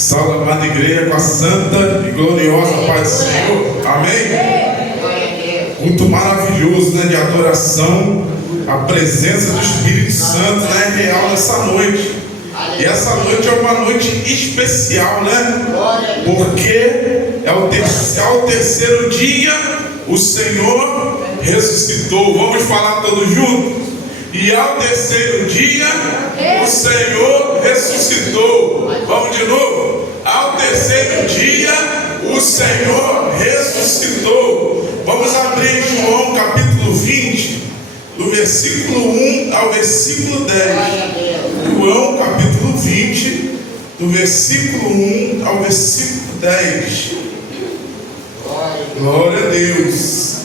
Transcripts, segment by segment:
Salve, amada igreja, com a santa e gloriosa paz do Senhor. Amém? Culto maravilhoso, né, de adoração. A presença do Espírito Santo, né, é real nessa noite. E essa noite é uma noite especial, né? Porque é o terceiro dia o Senhor ressuscitou. Vamos falar todos juntos? E ao terceiro dia o Senhor ressuscitou. Vamos de novo? Ao terceiro dia o Senhor ressuscitou. Vamos abrir João capítulo 20, do versículo 1 ao versículo 10. João capítulo 20, do versículo 1 ao versículo 10. Glória a Deus.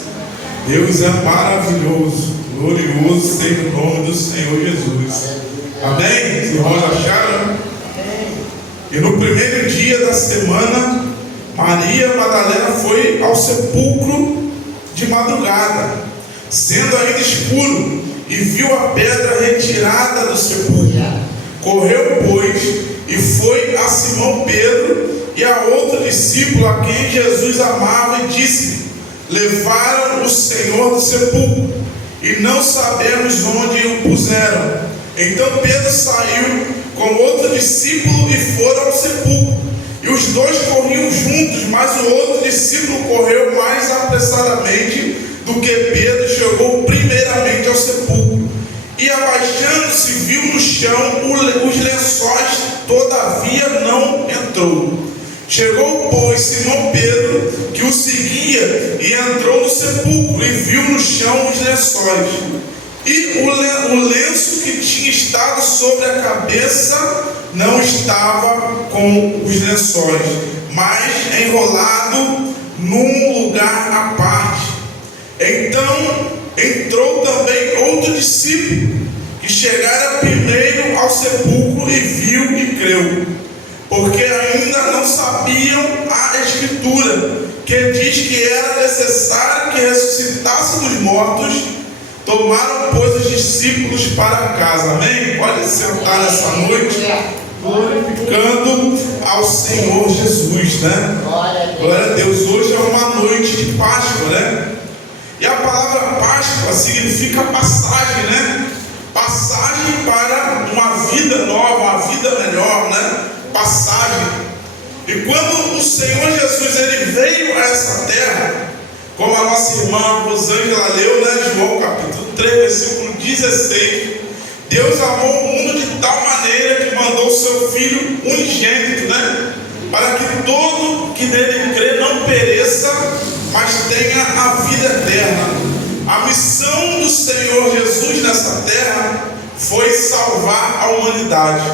Deus é maravilhoso. Glorioso seja o nome do Senhor Jesus. Amém? Os irmãos acharam? E no primeiro dia da semana, Maria Madalena foi ao sepulcro de madrugada, sendo ainda escuro, e viu a pedra retirada do sepulcro. Correu, pois, e foi a Simão Pedro e a outro discípulo a quem Jesus amava, e disse: levaram o Senhor do sepulcro, e não sabemos onde o puseram. Então Pedro saiu com outro discípulo e foram ao sepulcro. E os dois corriam juntos, mas o outro discípulo correu mais apressadamente do que Pedro, e chegou primeiramente ao sepulcro. E abaixando-se, viu no chão os lençóis, todavia não entrou. Chegou, pois, Simão Pedro, que o seguia, e entrou no sepulcro, e viu no chão os lençóis, e o lenço que tinha estado sobre a cabeça não estava com os lençóis, mas enrolado num lugar à parte. Então entrou também outro discípulo, que chegara primeiro ao sepulcro, e viu e creu, porque ainda não sabiam a Escritura, que diz que era necessário que ressuscitasse dos mortos. Tomaram, pois, os discípulos para casa. Amém? Pode sentar nessa noite, glorificando ao Senhor Jesus, né? Glória a Deus. Hoje é uma noite de Páscoa, né? E a palavra Páscoa significa passagem, né? Passagem para uma vida nova, uma vida melhor, né? Passagem. E quando o Senhor Jesus ele veio a essa terra, como a nossa irmã Rosângela leu, né? João capítulo 3, versículo 16. Deus amou o mundo de tal maneira que mandou o seu Filho unigênito, né? Para que todo que nele crê não pereça, mas tenha a vida eterna. A missão do Senhor Jesus nessa terra foi salvar a humanidade.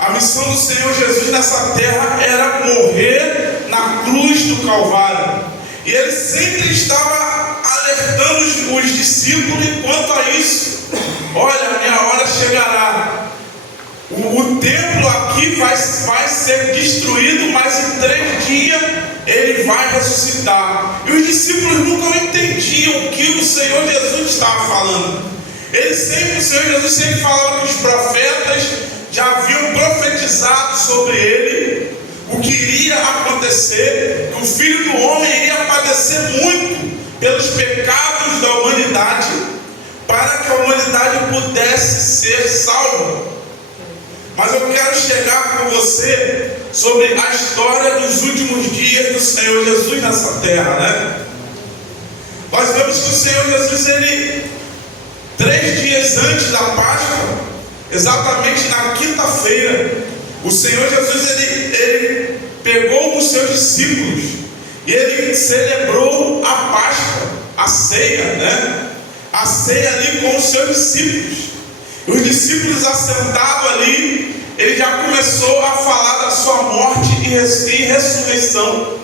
A missão do Senhor Jesus nessa terra era morrer na cruz do Calvário. E ele sempre estava alertando os discípulos quanto a isso. Olha, a minha hora chegará. O templo aqui vai ser destruído, mas em 3 dias ele vai ressuscitar. E os discípulos nunca entendiam o que o Senhor Jesus estava falando. O Senhor Jesus sempre falava que os profetas já haviam profetizado sobre ele o que iria acontecer, que o Filho do Homem iria padecer muito pelos pecados da humanidade, para que a humanidade pudesse ser salva. Mas eu quero chegar com você sobre a história dos últimos dias do Senhor Jesus nessa terra, né? Nós vemos que o Senhor Jesus, ele, 3 dias antes da Páscoa, exatamente na quinta-feira, o Senhor Jesus ele pegou os seus discípulos e ele celebrou a Páscoa, a ceia, né? A ceia ali com os seus discípulos. E os discípulos assentados ali, ele já começou a falar da sua morte e ressurreição.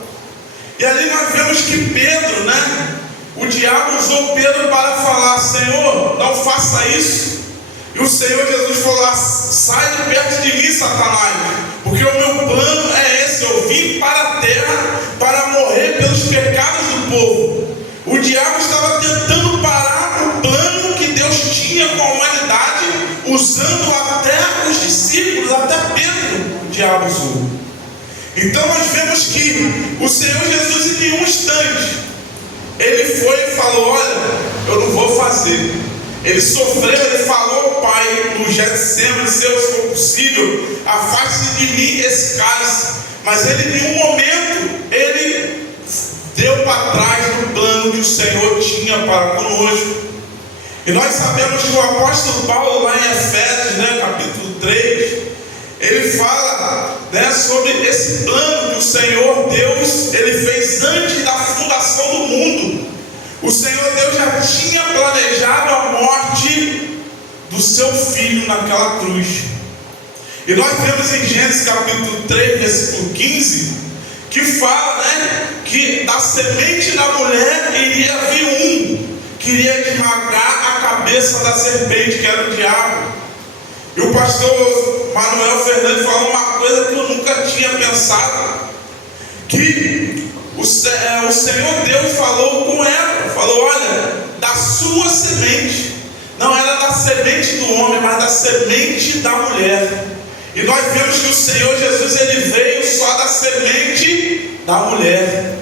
E ali nós vemos que Pedro, né? O diabo usou Pedro para falar: Senhor, não faça isso. E o Senhor Jesus falou: sai de perto de mim, Satanás, porque o meu plano é esse. Eu vim para a terra para morrer pelos pecados do povo. O diabo estava tentando parar o plano que Deus tinha com a humanidade, usando até os discípulos, até Pedro, o diabo usou. Então nós vemos que o Senhor Jesus, em nenhum instante, Ele foi e falou: olha, eu não vou fazer. Ele sofreu, Ele falou ao Pai no Getsemane: se for possível, afaste de mim esse cálice. Mas Ele em nenhum momento, Ele deu para trás do plano que o Senhor tinha para conosco. E nós sabemos que o apóstolo Paulo, lá em Efésios, capítulo 3, ele fala, sobre esse plano que o Senhor Deus, Ele fez antes da fundação do mundo. O Senhor Deus já tinha planejado a morte do seu filho naquela cruz. E nós vemos em Gênesis capítulo 3, versículo 15, que fala, que da semente da mulher iria vir que iria esmagar a cabeça da serpente, que era o diabo. E o pastor Manuel Fernandes falou uma coisa que eu nunca tinha pensado, que o Senhor Deus falou com ela, falou: olha, da sua semente, não era da semente do homem, mas da semente da mulher. E nós vemos que o Senhor Jesus, Ele veio só da semente da mulher.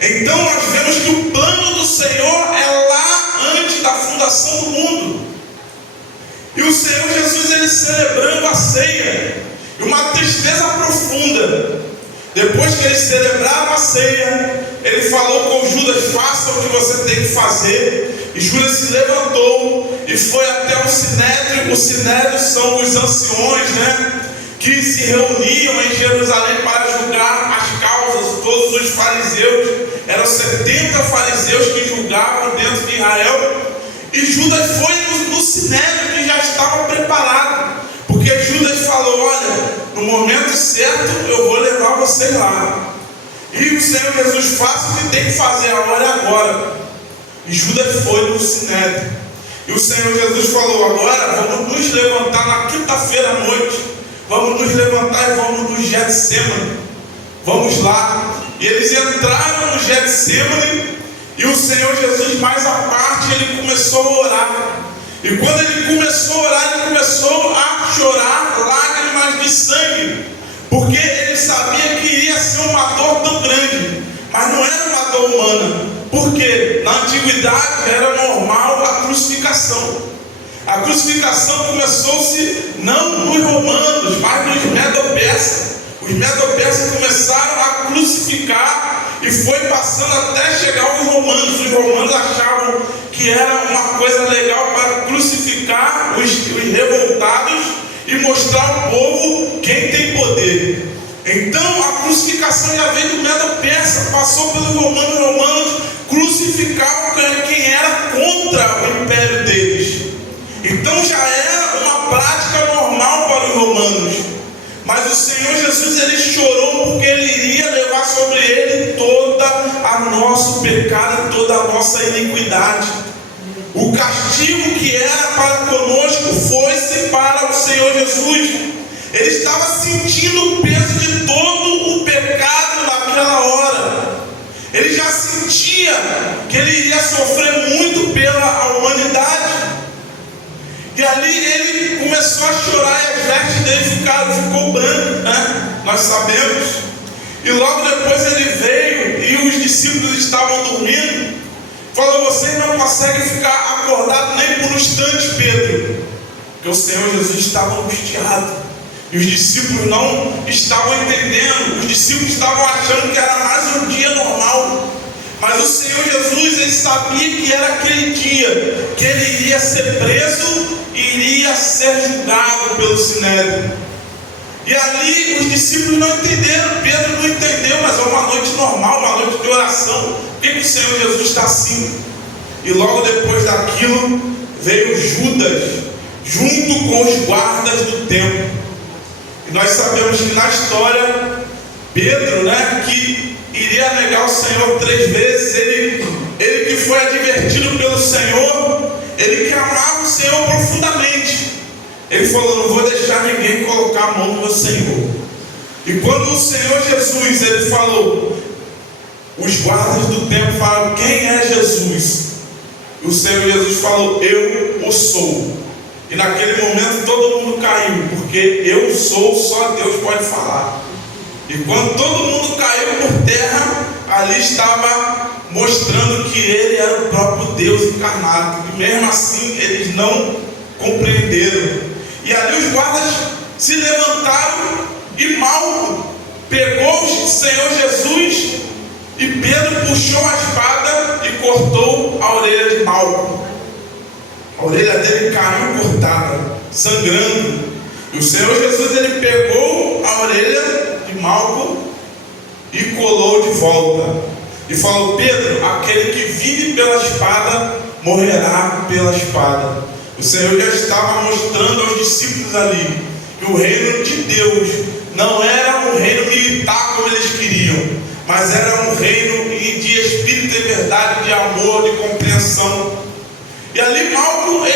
Então nós vemos que o plano do Senhor é lá antes da fundação do mundo. E o Senhor Jesus, Ele celebrando a ceia, e uma tristeza profunda. Depois que Ele celebrava a ceia, Ele falou com Judas: faça o que você tem que fazer. E Judas se levantou e foi até o Sinédrio. O Sinédrio são os anciões, que se reuniam em Jerusalém para julgar as causas. Todos os fariseus, eram 70 fariseus que julgavam dentro de Israel. E Judas foi no Sinédrio, que já estava preparado, porque Judas falou: olha, no momento certo eu vou levar vocês lá. E o Senhor Jesus: faça o que tem que fazer, a hora é agora. E Judas foi no Sinédrio. E o Senhor Jesus falou: agora vamos nos levantar na quinta-feira à noite, vamos nos levantar e vamos no Getsemane. Vamos lá. E eles entraram no Getsemane. E o Senhor Jesus, mais à parte, Ele começou a orar. E quando Ele começou a orar, Ele começou a chorar lágrimas de sangue, porque Ele sabia que iria ser uma dor tão grande, mas não era uma dor humana, porque na antiguidade era normal a crucificação. A crucificação começou-se não nos romanos, mas nos medo-persas. Os medo-persas começaram a crucificar e foi passando até chegar aos romanos. Os romanos achavam que era uma coisa legal para crucificar os revoltados e mostrar ao povo quem tem poder. Então a crucificação já veio do medo-persa, passou pelos romanos. Os romanos crucificavam quem era contra o império deles. Então já era uma prática normal para os romanos. Mas o Senhor Jesus, Ele chorou porque Ele iria levar sobre Ele todo o nosso pecado e toda a nossa iniquidade. O castigo que era para conosco foi-se para o Senhor Jesus. Ele estava sentindo o peso de todo o pecado naquela hora. Ele já sentia que Ele iria sofrer muito pela humanidade. E ali Ele começou a chorar e as vestes dele ficou branco, nós sabemos. E logo depois Ele veio e os discípulos estavam dormindo. Falou: vocês não conseguem ficar acordados nem por um instante, Pedro, porque o Senhor Jesus estava angustiado. E os discípulos não estavam entendendo. Os discípulos estavam achando que era mais um dia normal. Mas o Senhor Jesus, Ele sabia que era aquele dia que Ele iria ser preso e iria ser julgado pelo Sinédrio. E ali os discípulos não entenderam. Pedro não entendeu, mas é uma noite normal, uma noite de oração. Por que o Senhor Jesus está assim? E logo depois daquilo veio Judas, junto com os guardas do templo. E nós sabemos que na história, Pedro, que iria negar o Senhor 3 vezes, ele que foi advertido pelo Senhor, ele que amava o Senhor profundamente, ele falou: não vou deixar ninguém colocar a mão no meu Senhor. E quando o Senhor Jesus, Ele falou, os guardas do templo falaram: quem é Jesus? E o Senhor Jesus falou: eu o sou. E naquele momento todo mundo caiu, porque eu sou, só Deus pode falar. E quando todo mundo caiu por terra, ali estava mostrando que ele era o próprio Deus encarnado. E mesmo assim eles não compreenderam. E ali os guardas se levantaram e Malco pegou o Senhor Jesus e Pedro puxou a espada e cortou a orelha de Malco. A orelha dele caiu cortada, sangrando. E o Senhor Jesus, ele pegou a orelha de Malco e colou de volta. E falou: Pedro, aquele que vive pela espada, morrerá pela espada. O Senhor já estava mostrando aos discípulos ali que o reino de Deus não era um reino militar como eles queriam, mas era um reino de espírito e verdade, de amor, de compreensão. E ali Malco,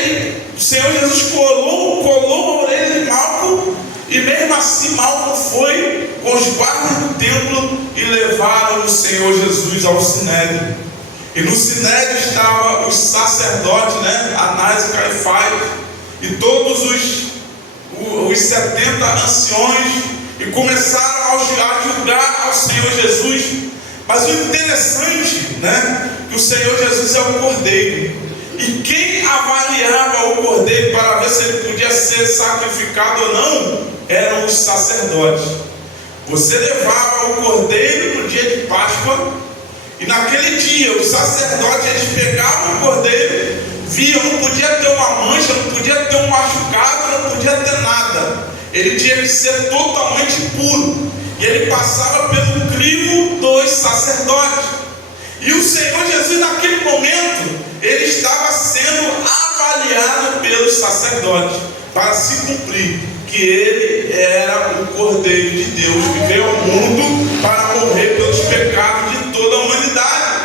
o Senhor Jesus colou a orelha de Malco, e mesmo assim Malco foi com os guardas do templo e levaram o Senhor Jesus ao Sinédrio. E no Sinédrio estavam os sacerdotes, Anás e Caifás, e todos os 70 anciões, e começaram a julgar ao Senhor Jesus. Mas o interessante, que o Senhor Jesus é o Cordeiro. E quem avaliava o Cordeiro para ver se ele podia ser sacrificado ou não, eram os sacerdotes. Você levava o Cordeiro no dia de Páscoa, e naquele dia os sacerdotes, eles pegavam o Cordeiro, viam, não podia ter uma mancha, não podia ter um machucado, não podia ter nada. Ele tinha que ser totalmente puro. E ele passava pelo crivo dos sacerdotes. E o Senhor Jesus, naquele momento, ele estava sendo avaliado pelos sacerdotes, para se cumprir que ele era o Cordeiro de Deus, que veio ao mundo para morrer pelos pecados de toda a humanidade.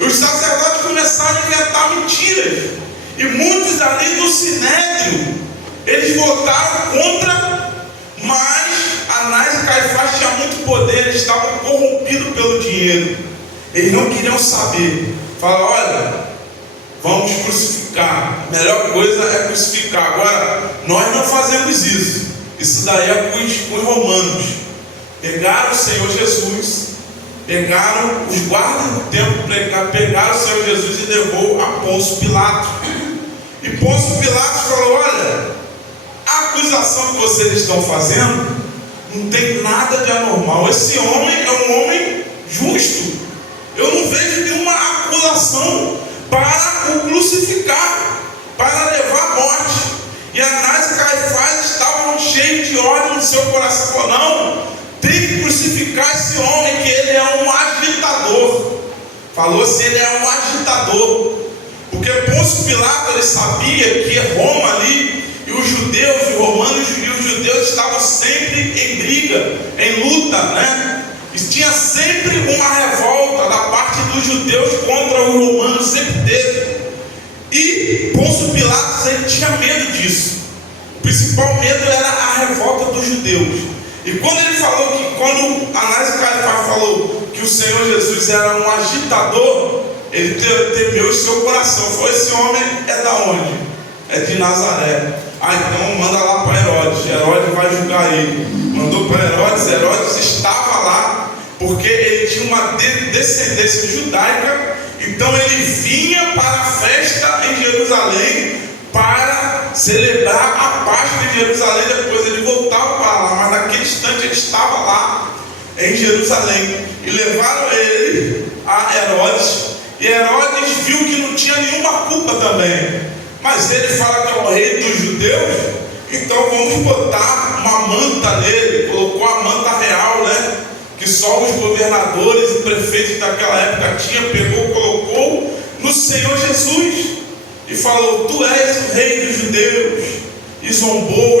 E os sacerdotes começaram a inventar mentiras, e muitos ali do Sinédrio, eles votaram contra, mas Anás e Caifás tinham muito poder, eles estavam corrompidos pelo dinheiro. Eles não queriam saber. Falaram: olha, vamos crucificar. A melhor coisa é crucificar. Agora, nós não fazemos isso. Isso daí é com os romanos. Pegaram o Senhor Jesus, pegaram os guardas do templo, pegaram o Senhor Jesus e levou a Pôncio Pilatos. E Pôncio Pilatos falou: olha, a acusação que vocês estão fazendo não tem nada de anormal. Esse homem é um homem justo. Eu não vejo nenhuma acusação para o crucificar, para levar à morte. E Anás e Caifás estavam cheios de ódio no seu coração. Falou: não, tem que crucificar esse homem, que ele é um agitador. Falou assim: ele é um agitador. Porque Pôncio Pilatos, ele sabia que Roma ali, e os judeus, os romanos e os judeus estavam sempre em briga, em luta, E tinha sempre uma revolta da parte dos judeus contra os romanos, sempre teve. E Pôncio Pilatos, ele tinha medo disso. O principal medo era a revolta dos judeus. E quando ele falou quando Anás e Caifás falou que o Senhor Jesus era um agitador, ele temeu em seu coração. Falou: esse homem é da onde? É de Nazaré. Então manda lá para Herodes. Herodes vai julgar ele. Mandou para Herodes. Herodes estava lá porque ele tinha uma descendência judaica. Então ele vinha para a festa em Jerusalém para celebrar a Páscoa em Jerusalém. Depois ele voltava para lá, mas naquele instante ele estava lá em Jerusalém. E levaram ele a Herodes. E Herodes viu que não tinha nenhuma culpa também. Mas ele fala que é o rei dos judeus, então vamos botar uma manta nele. Colocou a manta real, que só os governadores e prefeitos daquela época tinham. Pegou, colocou no Senhor Jesus e falou: tu és o rei dos judeus. E zombou.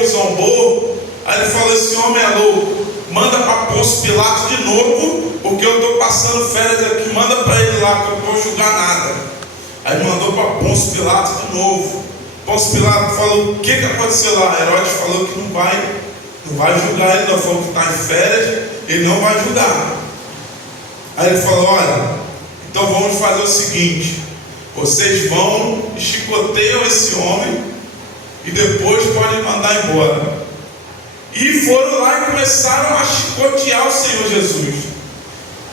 Aí ele falou: esse homem é louco, manda para Pôncio Pilatos de novo, porque eu estou passando férias aqui. Manda para ele lá, que eu não vou julgar nada. Aí mandou para Pôncio Pilatos de novo. Pôncio Pilatos falou: o que aconteceu lá? Herodes falou que não vai julgar ele, não. Falou que está em férias, ele não vai julgar. Aí ele falou: olha, então vamos fazer o seguinte: vocês vão e chicoteiam esse homem, e depois podem mandar embora. e foram lá e começaram a chicotear o Senhor Jesus.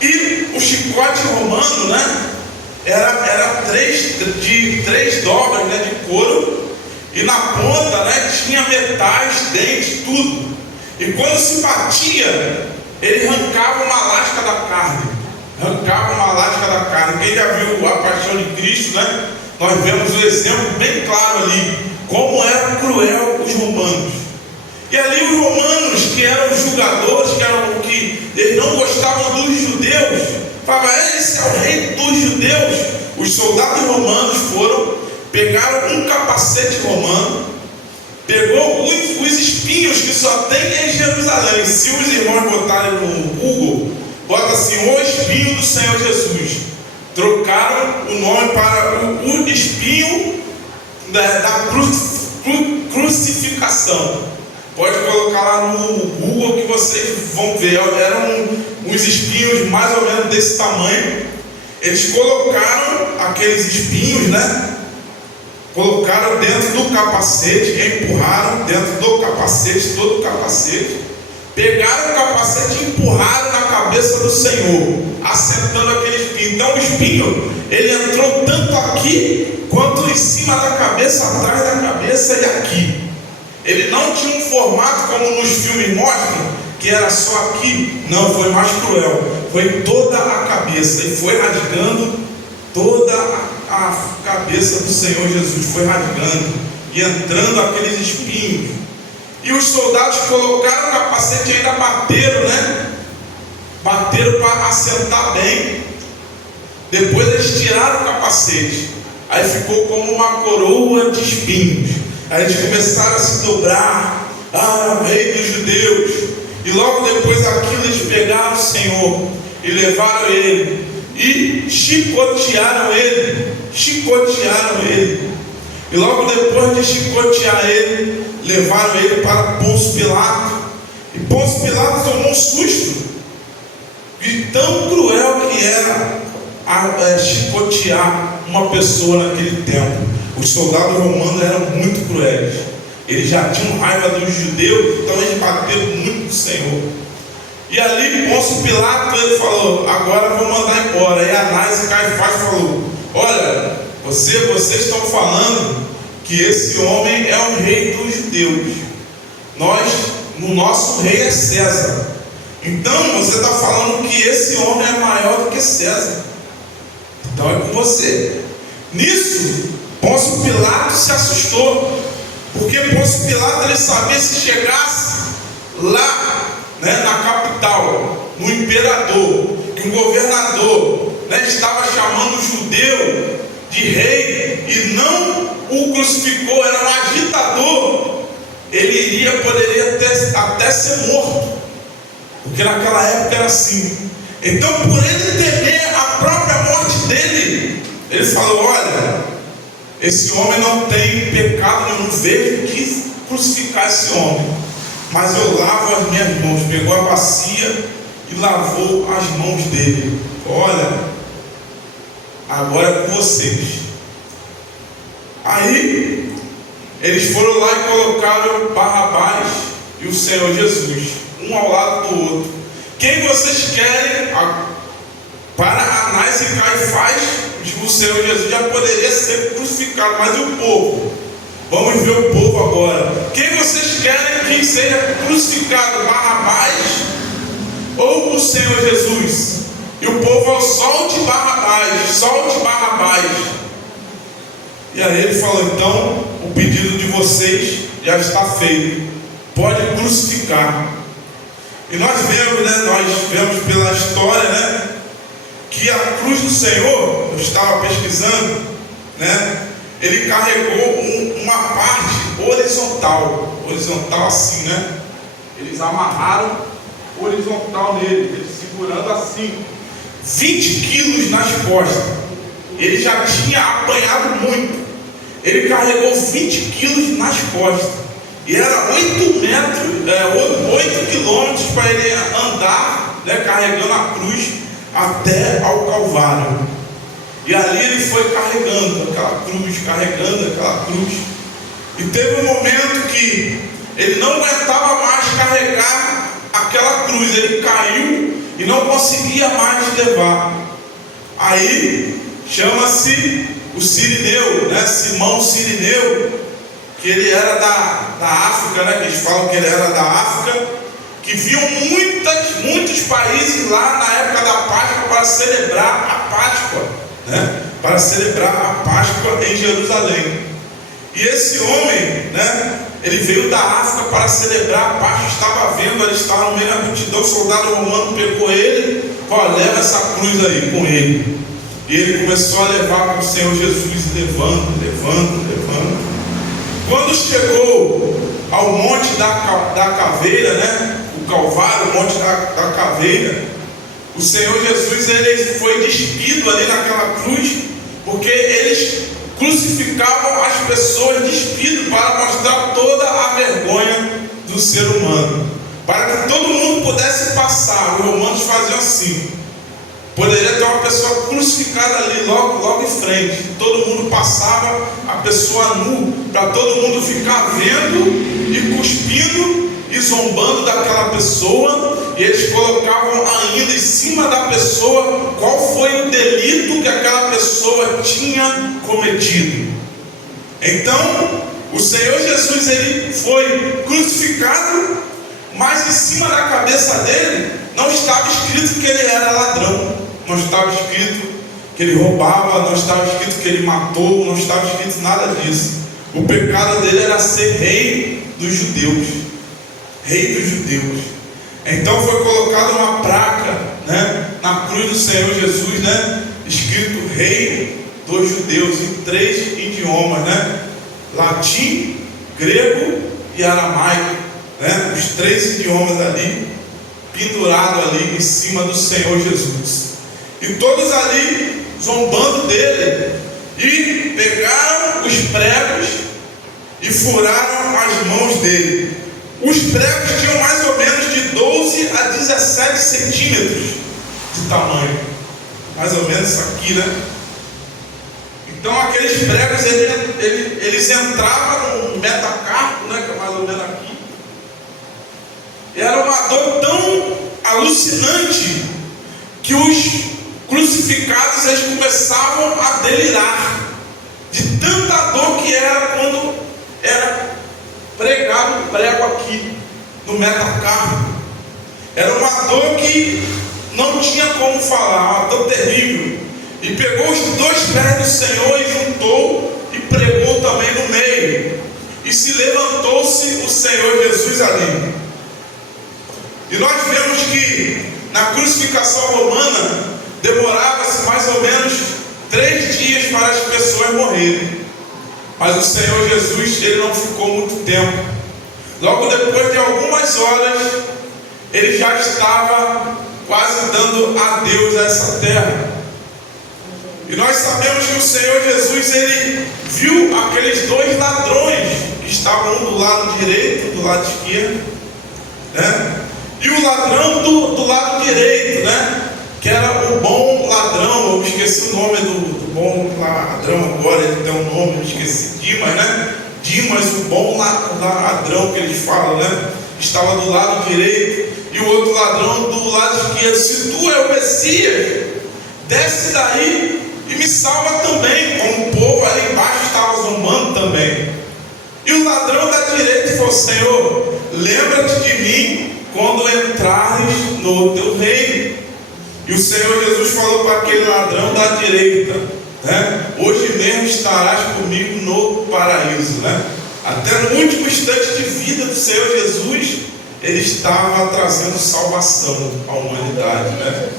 E o chicote romano, né, era de três dobras, né, de couro, e na ponta, né, tinha metais, dentes, tudo. E quando se batia, ele arrancava uma lasca da carne. Quem já viu a Paixão de Cristo, né, nós vemos o exemplo bem claro ali, como era cruel os romanos. E ali os romanos, que eram os julgadores, que eles não gostavam dos judeus, falavam: esse é o rei dos judeus. Os soldados romanos pegaram um capacete romano, pegou os espinhos que só tem em Jerusalém. Se os irmãos botarem no Google, bota assim: o espinho do Senhor Jesus. Trocaram o nome para o espinho da crucificação. Pode colocar lá no Google que vocês vão ver. Eram uns espinhos mais ou menos desse tamanho. Eles colocaram aqueles espinhos, né? Colocaram dentro do capacete, empurraram dentro do capacete, todo o capacete. Pegaram o capacete e empurraram na cabeça do Senhor, assentando aquele espinho. Então o espinho, ele entrou tanto aqui, quanto em cima da cabeça, atrás da cabeça e aqui. Ele não tinha um formato como nos filmes mostram, que era só aqui. Não, foi mais cruel. Foi toda a cabeça, e foi rasgando toda a cabeça do Senhor Jesus. Foi rasgando e entrando aqueles espinhos. E os soldados colocaram o capacete e ainda bateram, né? Bateram para assentar bem. Depois eles tiraram o capacete. Aí ficou como uma coroa de espinhos. Aí eles começaram a se dobrar: rei dos judeus. E logo depois daquilo eles pegaram o Senhor e levaram ele e chicotearam ele. E logo depois de chicotear ele, levaram ele para Pôncio Pilato. E Pôncio Pilato tomou um susto de tão cruel que era chicotear uma pessoa naquele tempo. Os soldados romanos eram muito cruéis. Eles já tinham raiva dos judeus, então eles bateram muito no Senhor. E ali Pôncio Pilato, ele falou: agora vou mandar embora. E Anás e Caifás falou: olha, vocês estão falando que esse homem é o rei dos judeus. O nosso rei é César. Então você está falando que esse homem é maior do que César. Então é com você. Nisso, Pôncio Pilato se assustou, porque Pôncio Pilato, ele sabia, se chegasse lá, né, na capital, no imperador, que um governador, né, estava chamando o judeu de rei e não o crucificou, era um agitador, ele poderia até ser morto, porque naquela época era assim. Então, por ele temer a própria morte dele, ele falou: olha, esse homem não tem pecado, eu não vejo que crucificar esse homem, mas eu lavo as minhas mãos. Pegou a bacia e lavou as mãos dele. Olha, agora é com vocês. Aí eles foram lá e colocaram Barrabás e o Senhor Jesus, um ao lado do outro. Quem vocês querem? Para Anás e Caifás, o Senhor Jesus já poderia ser crucificado, mas e o povo? Vamos ver o povo agora. Quem vocês querem que seja crucificado, Barrabás ou o Senhor Jesus? E o povo falou: solte Barrabás, solte Barrabás. E aí ele falou: então o pedido de vocês já está feito, pode crucificar. E nós vemos pela história, né, que a cruz do Senhor, eu estava pesquisando, né, ele carregou uma parte horizontal assim, né? Eles amarraram horizontal nele, ele segurando assim, 20 quilos nas costas. Ele já tinha apanhado muito. Ele carregou 20 quilos nas costas. E era 8 quilômetros para ele andar, né, carregando a cruz até ao Calvário. E ali ele foi carregando aquela cruz. E teve um momento que ele não aguentava mais carregar aquela cruz, ele caiu e não conseguia mais levar. Aí chama-se o Cirineu, né? Simão Cirineu, que ele era da África, né? Que eles falam que ele era da África, que viam muitos países lá na época da Páscoa para celebrar a Páscoa, né? Para celebrar a Páscoa em Jerusalém. E esse homem, né? Ele veio da África para celebrar a Páscoa, estava vendo, ele estava no meio da multidão, o soldado romano pegou ele, leva essa cruz aí com ele. E ele começou a levar com o Senhor Jesus, levando. Quando chegou ao monte da caveira, né? O Calvário, o monte da caveira, o Senhor Jesus, ele foi despido ali naquela cruz, porque eles crucificavam as pessoas despido para mostrar toda a vergonha do ser humano, para que todo mundo pudesse passar. Os romanos faziam assim. Poderia ter uma pessoa crucificada ali logo em frente. Todo mundo passava, a pessoa nu, para todo mundo ficar vendo e cuspindo e zombando daquela pessoa. E eles colocavam ainda em cima da pessoa qual foi o delito que aquela pessoa tinha cometido. Então, o Senhor Jesus, ele foi crucificado, mas em cima da cabeça dele não estava escrito que ele era ladrão. Não estava escrito que ele roubava, não estava escrito que ele matou, não estava escrito nada disso. O pecado dele era ser rei dos judeus. Rei dos judeus. Então foi colocada uma placa, né, na cruz do Senhor Jesus, né, escrito Rei dos Judeus, em 3 idiomas, né, latim, grego e aramaico, né, os 3 idiomas ali, pendurado ali em cima do Senhor Jesus. E todos ali zombando dele, e pegaram os pregos e furaram as mãos dele. Os pregos tinham mais ou menos de 12 a 17 centímetros de tamanho, mais ou menos isso aqui, né? Então aqueles pregos, eles entravam no metacarpo, né, que é mais ou menos aqui. E era uma dor tão alucinante que os crucificados, eles começavam a delirar de tanta dor que era quando era pregado o prego aqui no metacarpo. Era uma dor que não tinha como falar, uma dor terrível. E pegou os 2 pés do Senhor e juntou e pregou também no meio. E se levantou-se o Senhor Jesus ali. E nós vemos que na crucificação romana demorava-se mais ou menos 3 dias para as pessoas morrerem. Mas o Senhor Jesus, ele não ficou muito tempo. Logo depois de algumas horas, ele já estava quase dando adeus a essa terra. E nós sabemos que o Senhor Jesus, ele viu aqueles 2 ladrões que estavam um do lado direito, do lado esquerdo, né? E o ladrão do lado direito, né? Que era o bom ladrão. Eu esqueci o nome do bom ladrão agora, ele tem um nome, eu esqueci, Dimas, né? Dimas, o bom ladrão que eles falam, né? Estava do lado direito, e o outro ladrão do lado esquerdo. Se tu é o Messias, desce daí e me salva também, como o povo ali embaixo estava zombando também. E o ladrão da direita falou: Senhor, lembra-te de mim quando entrares no teu reino. E o Senhor Jesus falou para aquele ladrão da direita, né? Hoje mesmo estarás comigo no paraíso, né? Até no último instante de vida do Senhor Jesus, ele estava trazendo salvação à humanidade, né?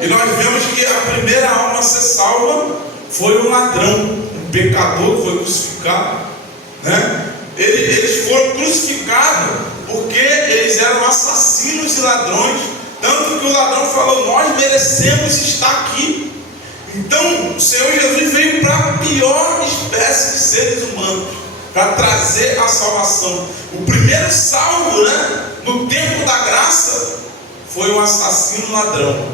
E nós vemos que a primeira alma a ser salva foi um ladrão, um pecador que foi crucificado, né? Eles foram crucificados porque eles eram assassinos e ladrões. Tanto que o ladrão falou: nós merecemos estar aqui. Então o Senhor Jesus veio para a pior espécie de seres humanos, para trazer a salvação. O primeiro salvo, né, no tempo da graça, foi um assassino ladrão.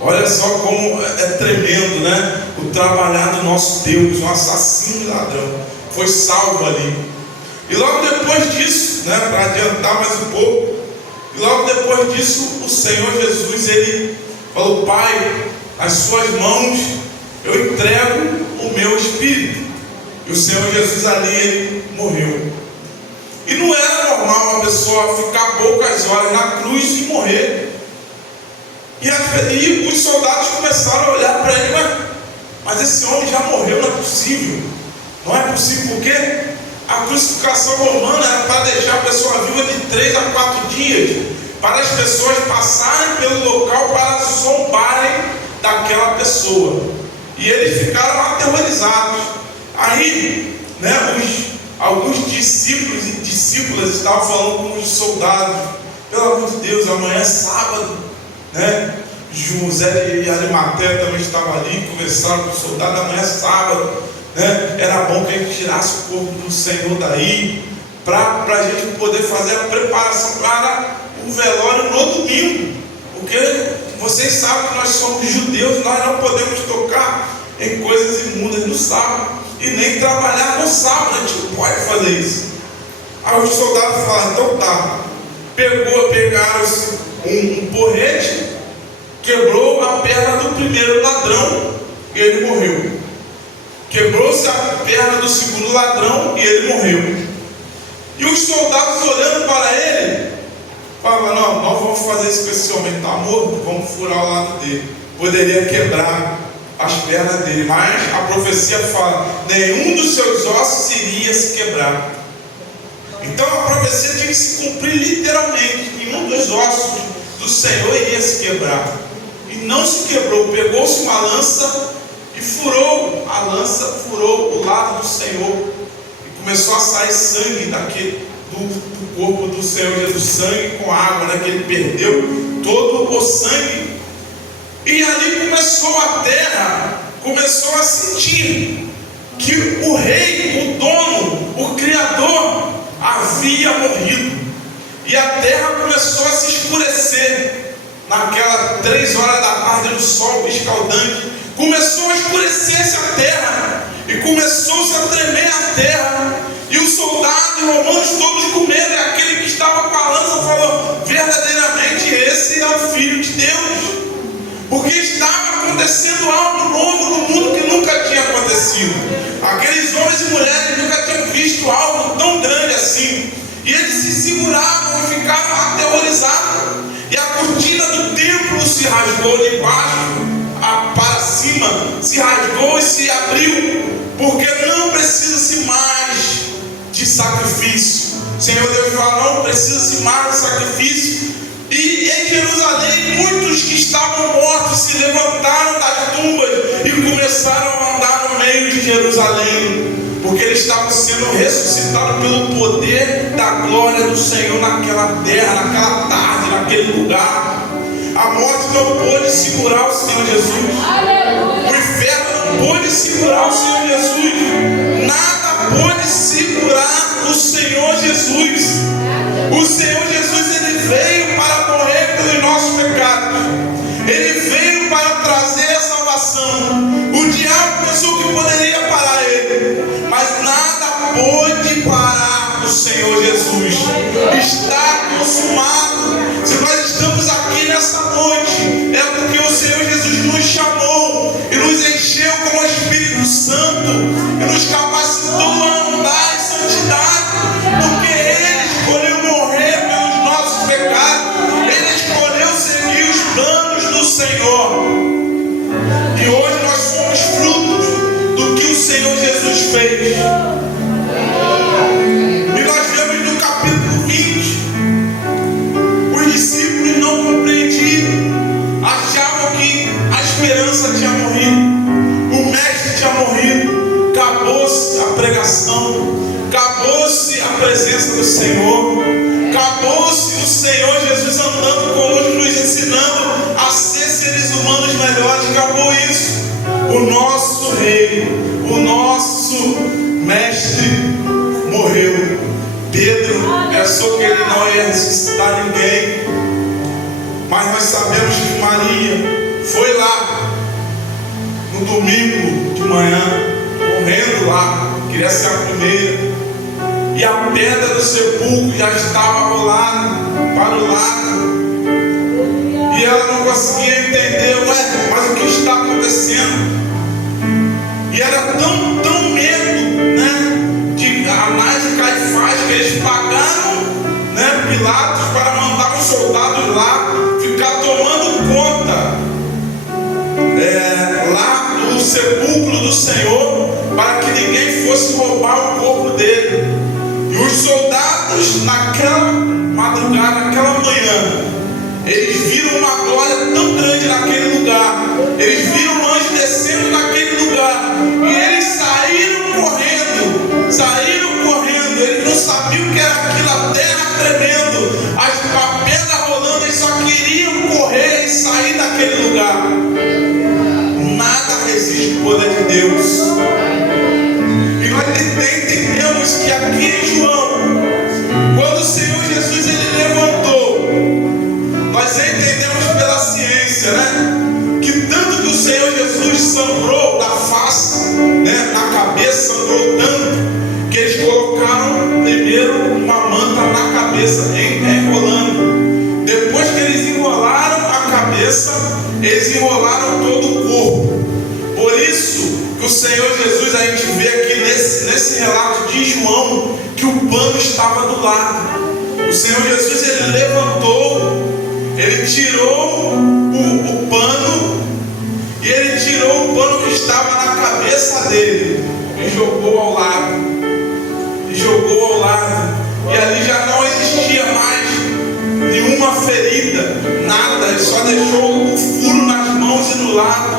Olha só como é tremendo, né? O trabalhar do nosso Deus, um assassino e ladrão, foi salvo ali. E logo depois disso, para adiantar mais um pouco, e logo depois disso, o Senhor Jesus, ele falou: Pai, nas suas mãos eu entrego o meu espírito. E o Senhor Jesus ali, ele morreu. E não era normal uma pessoa ficar poucas horas na cruz e morrer. E os soldados começaram a olhar para ele: mas esse homem já morreu, não é possível. Não é possível, porque a crucificação romana era para deixar a pessoa viva de 3 a 4 dias, para as pessoas passarem pelo local para zombarem daquela pessoa. E eles ficaram aterrorizados. Aí, alguns discípulos e discípulas estavam falando com os soldados: pelo amor de Deus, amanhã é sábado, José e Arimateia também estavam ali, conversaram com os soldados: amanhã é sábado, era bom que a gente tirasse o corpo do Senhor daí, para a gente poder fazer a preparação para o velório no domingo, porque vocês sabem que nós somos judeus, nós não podemos tocar em coisas imundas no sábado, e nem trabalhar no sábado, a gente não pode fazer isso. Aí os soldados falaram: então tá. Pegaram-se um porrete, quebrou a perna do primeiro ladrão e ele morreu. Quebrou-se a perna do segundo ladrão e ele morreu. E os soldados, olhando para ele, falavam: não, nós vamos fazer isso com esse homem, está morto, vamos furar o lado dele. Poderia quebrar as pernas dele, mas a profecia fala: nenhum dos seus ossos iria se quebrar. Então a profecia tinha que se cumprir literalmente. Nenhum dos ossos do Senhor iria se quebrar. E não se quebrou. Pegou-se uma lança e furou a lança, furou o lado do Senhor, e começou a sair sangue do corpo do Senhor Jesus, sangue com água, que ele perdeu todo o sangue. E ali começou a terra, começou a sentir que o rei, o dono, o criador havia morrido. E a terra começou a se escurecer. Naquelas 3 horas da tarde, no sol escaldante, começou a escurecer-se a terra, e começou-se a tremer a terra. E os soldados romanos todos com medo, e aquele que estava com a lança falou: verdadeiramente esse é o Filho de Deus. Porque estava acontecendo algo novo no mundo que nunca tinha acontecido. Aqueles homens e mulheres nunca tinham visto algo tão grande assim. E eles se seguravam e ficavam aterrorizados. E a cortina do templo se rasgou de baixo para cima, se rasgou e se abriu, porque não precisa-se mais de sacrifício. O Senhor Deus fala: não precisa-se mais de sacrifício. E em Jerusalém, muitos que estavam mortos se levantaram das tumbas e começaram a andar no meio de Jerusalém, porque eles estavam sendo ressuscitados pelo poder da glória do Senhor naquela terra, naquela tarde, naquele lugar. A morte não pôde segurar o Senhor Jesus. Aleluia. O inferno não pôde segurar o Senhor Jesus. Nada pôde segurar o Senhor Jesus. O Senhor Jesus, ele veio para morrer pelos nossos pecados. Ele veio para trazer a salvação. O diabo pensou que poderia parar ele, mas nada pôde parar o Senhor Jesus. Está consumado. Se nós estamos aqui nessa noite, é porque o Senhor Jesus nos chamou e nos encheu com o Espírito Santo e nos capacitou a andar em santidade, porque Ele escolheu morrer pelos nossos pecados. Ele escolheu seguir os planos do Senhor. E hoje nós somos frutos do que o Senhor Jesus fez. E nós vemos no capítulo 20, os discípulos não compreendiam, achavam que a esperança tinha morrido, o mestre tinha morrido, acabou-se a pregação, acabou-se a presença do Senhor, acabou-se o Senhor Jesus andando conosco, nos ensinando a ser seres humanos melhores. Acabou isso. O nosso rei, o nosso mestre morreu. Pedro pensou que ele não ia ressuscitar ninguém, mas nós sabemos que Maria foi lá no domingo de manhã, correndo lá, queria ser a primeira, e a pedra do sepulcro já estava rolada para o lado. E ela não conseguia entender, mas o que está acontecendo? E era tão medo, né, de Anás e Caifás, que eles pagaram, né, Pilatos para mandar os soldados lá ficar tomando conta lá do sepulcro do Senhor, para que ninguém fosse roubar o corpo dele. E os soldados, naquela madrugada, naquela manhã, eles viram uma glória tão grande naquele lugar. Eles viram um anjo descendo naquele lugar. E eles saíram correndo. Eles não sabiam o que era aquilo, a terra tremendo, a pedra rolando. Eles só queriam correr e sair daquele lugar. Nada resiste o poder de Deus. E nós entendemos que aqui em João, quando o Senhor Jesus ele levantou, nós entendemos pela ciência, né, que tanto que o Senhor Jesus sangrou da face, né, na cabeça, sangrou tanto, que eles colocaram primeiro uma manta na cabeça, enrolando. Depois que eles enrolaram a cabeça, eles enrolaram todo o corpo. Por isso que o Senhor Jesus, a gente vê aqui nesse relato de João, que o pano estava do lado. O Senhor Jesus ele levantou, ele tirou o pano, e ele tirou o pano que estava na cabeça dele e jogou ao lado. E ali já não existia mais nenhuma ferida, nada. Ele só deixou um furo nas mãos e no lado,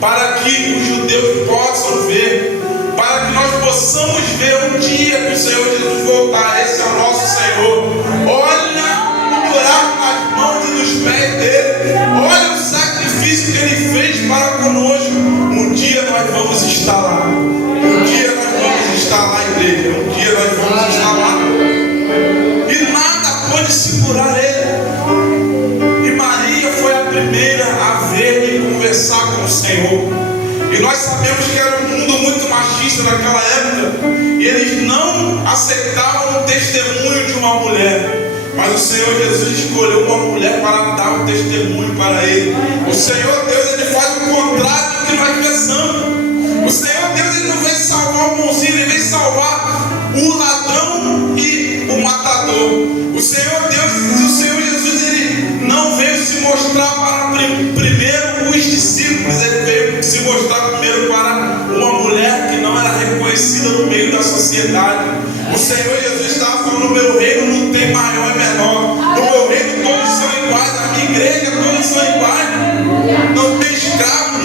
para que os judeus possam ver, para que nós possamos ver um dia que o Senhor Jesus voltar. Esse é o nosso Senhor. Olha o buraco nas mãos e nos pés dele. Olha o sacrifício que ele fez para conosco. Um dia nós vamos estar lá. Um dia nós vamos estar lá, igreja. Um dia nós vamos estar lá. E nada pode segurar ele. E Maria foi a primeira a ver e conversar com o Senhor. E nós sabemos que era um mundo muito machista naquela época, e eles não aceitavam o testemunho de uma mulher. Mas o Senhor Jesus escolheu uma mulher para dar um testemunho para ele. O Senhor Deus ele faz o contrário do que nós pensamos. O Senhor Deus ele não vem salvar o bonzinho, ele vem salvar o ladrão e o matador. O Senhor Jesus ele não veio se mostrar para primeiro os discípulos, ele veio se mostrar primeiro para uma mulher que não era reconhecida no meio da sociedade. O Senhor Jesus estava falando: no meu reino não tem maior e menor, no meu reino todos são iguais, na minha igreja todos são iguais, não tem escravo,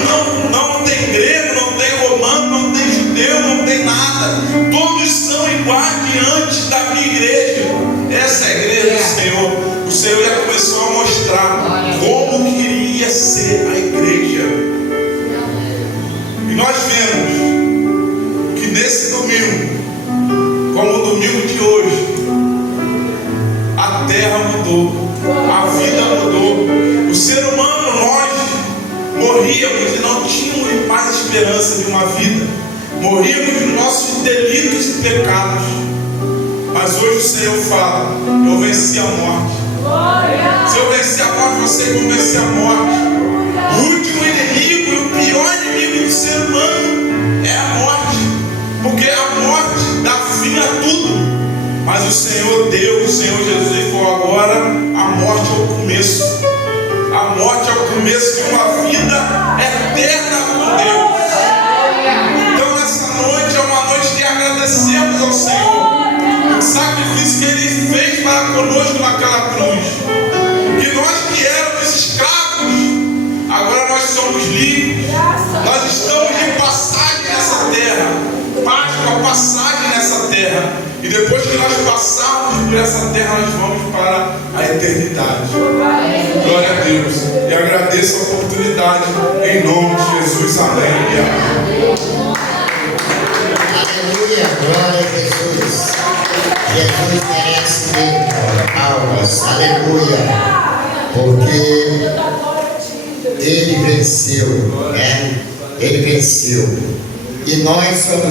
não tem grego, não tem romano, não tem judeu, não tem nada, todos são iguais diante da minha igreja. Essa é a igreja do Senhor. O Senhor já começou a mostrar como queria ser a igreja. E nós vemos que nesse domingo, como o domingo de hoje, a terra mudou, a vida mudou. O ser humano, nós morríamos e não tínhamos mais esperança de uma vida. Morríamos dos nossos delitos e pecados. Mas hoje o Senhor fala: eu venci a morte. Se eu venci a morte, você vai vencer a morte. O último inimigo e o pior inimigo do ser humano é a morte, porque a morte dá fim a tudo. Mas o Senhor Deus, o Senhor Jesus, ele falou: agora a morte é o começo. A morte é o começo de uma vida eterna com Deus. Então essa noite é uma noite de agradecermos ao Senhor o sacrifício que Ele fez para conosco naquela cruz. E nós que éramos escravos, agora nós somos livres. Nós estamos de passagem nessa terra. Páscoa, passagem nessa terra. E depois que nós passarmos por essa terra, nós vamos para a eternidade. Glória a Deus. E agradeço a oportunidade em nome de Jesus. Amém. Aleluia, glória a Jesus. Jesus merece palmas, aleluia, porque Ele venceu, né? Ele venceu. E nós somos